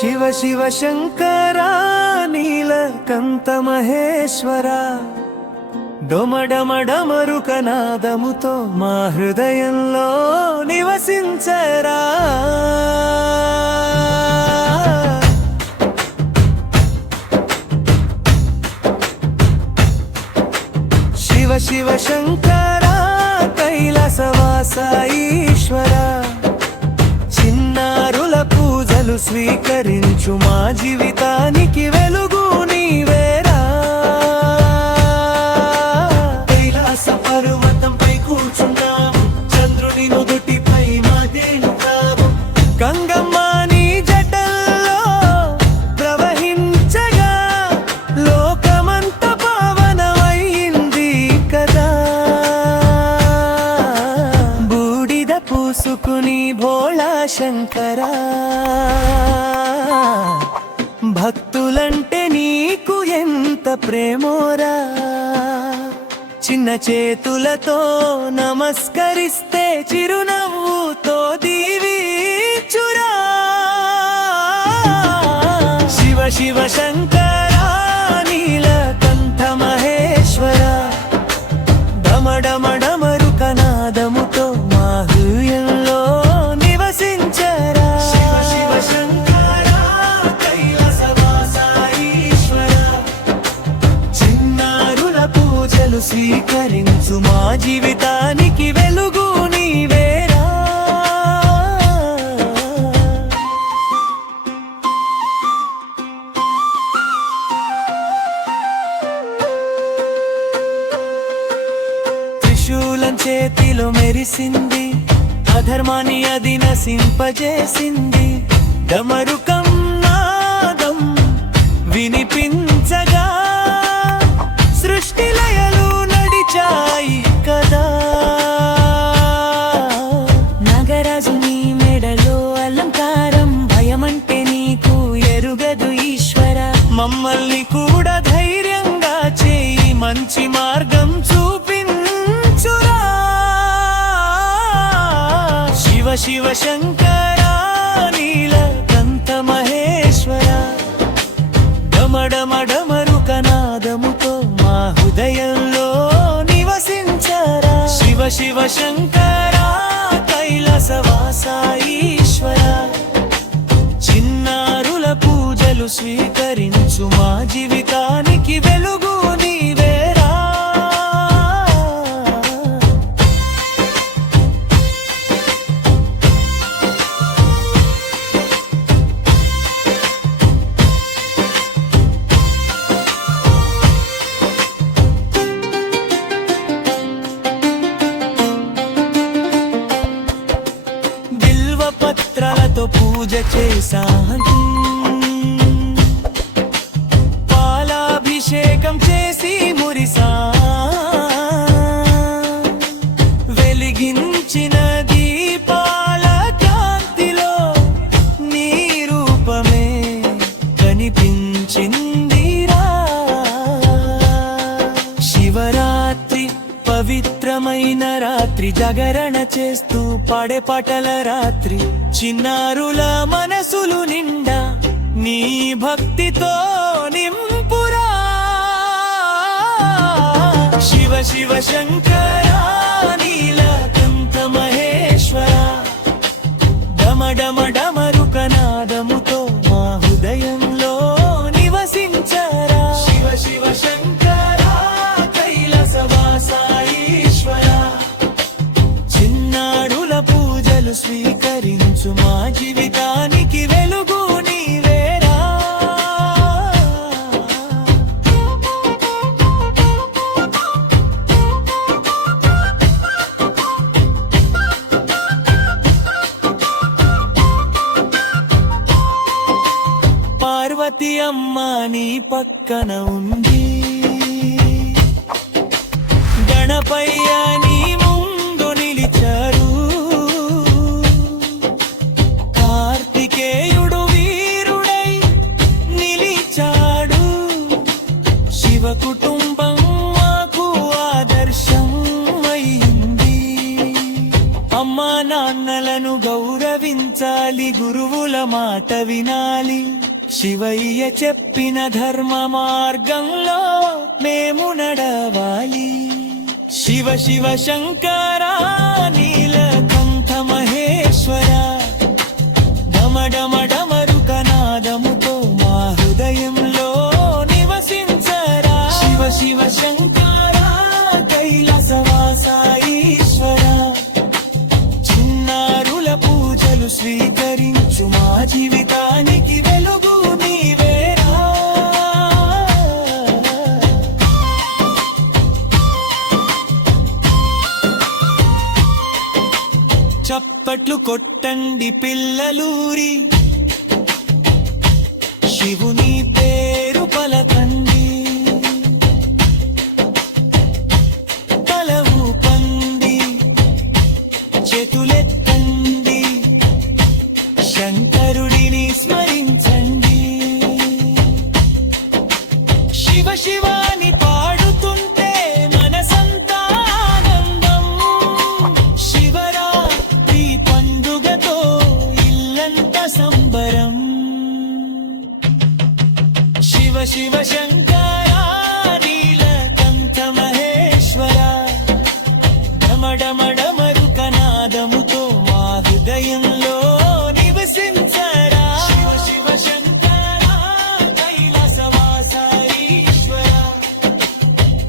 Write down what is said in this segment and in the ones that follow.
శివ శివ శంకర నీలకంఠ మహేశ్వర డొమడమడమరుకనాదముతో మా హృదయంలో నివసించరా. శివ శివ శంకర కైలాసవాస ఈశ్వర చిన్నారుల పూజలు స్వీకరించు మా జీవితానికి వెలుగు నీవేరా. కైలాస పర్వతంపై కూర్చున్నాము, చంద్రుని నుదుటిపై మాదేలుతాము, గంగమ్మ నీ జటల్లో ప్రవహించగా లోకమంత పావనమైంది కదా. బూడిద పూసుకుని భోళా శంకరా భక్తులంటే నీకు ఎంత ప్రేమోరా. చిన్న చేతులతో నమస్కరిస్తే చిరునవ్వుతో దీవించురా. శివ శివ శంకర నీలకంఠ మహేశ్వర డమడమడమరుకనాదముతో మా హృదయంలో నివసించరా. శివ శివ శంకర కైలాసవాస ఈశ్వర చిన్నారుల పూజలు స్వీకరించు మా జీవితానికి వెలుగు నీవేరా. త్రిశూలం చేతిలో మెరిసింది, అధర్మాన్ని అది నశింపజేసింది. డమరుకం నాదం వినిపించగా సృష్టి లయలు నడిచాయి కదా. నాగరాజు నీ మెడలో అలంకారం, భయమంటే నీకు ఎరుగదు ఈశ్వర. మమ్మల్ని కూడా ధైర్యంగా చేయి, మంచి మార్గం చూపించురా. శివ శివ శంకర నీలకంఠ మహేశ్వర డమడమడమరుకనాదముతో మా హృదయంలో నివసించరా. శివ శివ శంకర కైలాసవాస ఈశ్వర చిన్నారుల పూజలు స్వీకరించు మా జీవితానికి వెలుగు నీవేరా. పత్రాలతో పూజ చేశాను, పాలాభిషేకం చేసి మురిసా. వెలిగించిన దీపాల కాంతిలో నీ రూపమే కనిపించిందిరా. శివరాత్రి పవిత్రమైన రాత్రి, జాగరణ చేస్తూ పాడే పాటల రాత్రి. చిన్నారుల మనసులు నిండా నీ భక్తితో నింపురా. శివ శివ శంకర నీలకంఠ మహేశ్వర డమడమడమరుకనాదముతో మా హృదయంలో నివసించరా. శివ శివ శంకర కైలాసవాస ఈశ్వర చిన్నారుల పూజలు స్వీకరించు మా జీవితానికి వెలుగు నీవేరా. పార్వతి అమ్మ నీ పక్కన ఉంది, గణపయ్య నీ ముందు నిలిచారు. కార్తికేయుడు వీరుడై నిలిచాడు. శివ కుటుంబం మాకు ఆదర్శం అయింది. అమ్మా నాన్నలను గౌరవించ ఆచరించాలి, గురువుల మాట వినాలి. శివయ్య చెప్పిన ధర్మ మార్గంలో మేము నడవాలి. శివ శివ శంకర నీలకంఠ మహేశ్వర, డమడమ డమరుకనాదముతో మా హృదయంలో నివసించరా. శివ శివ శంకర కైలాసవాస ఈశ్వర, చిన్నారుల పూజలు స్వీకరించు, మా జీవితానికి వెలుగు నీవేరా. చప్పట్లు కొట్టండి పిల్లలూరి, శివుని పేరు పలకండి. తల ఊపండి, చేతులెత్తండి, శంకరుడిని స్మరించండి. శివ శివాని పాడుతుంటే మనసంతా ఆనందం. శివరాత్రి పండుగతో ఇల్లంత సంబరం. శివ శివ శంకర నీలకంఠ మహేశ్వర, డమడమ డమరుకనాదముతో మా హృదయంలో నివసించరా. శివ శివ శంకర కైలాసవాస ఈశ్వర,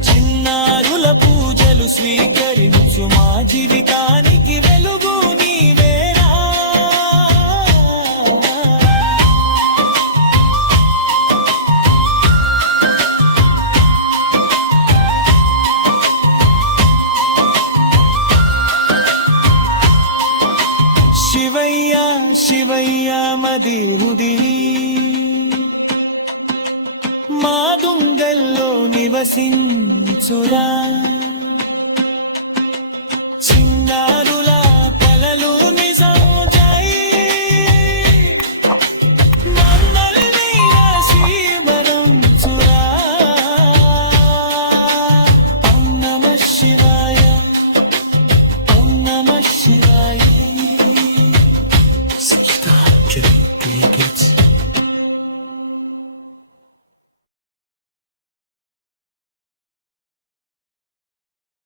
చిన్నారుల పూజలు స్వీకరించు, మా జీవితానికి వెలుగు నీవేరా. శివయ్య శివయ్య మదిరుడి, మా దుంగల్లో నివసించురా.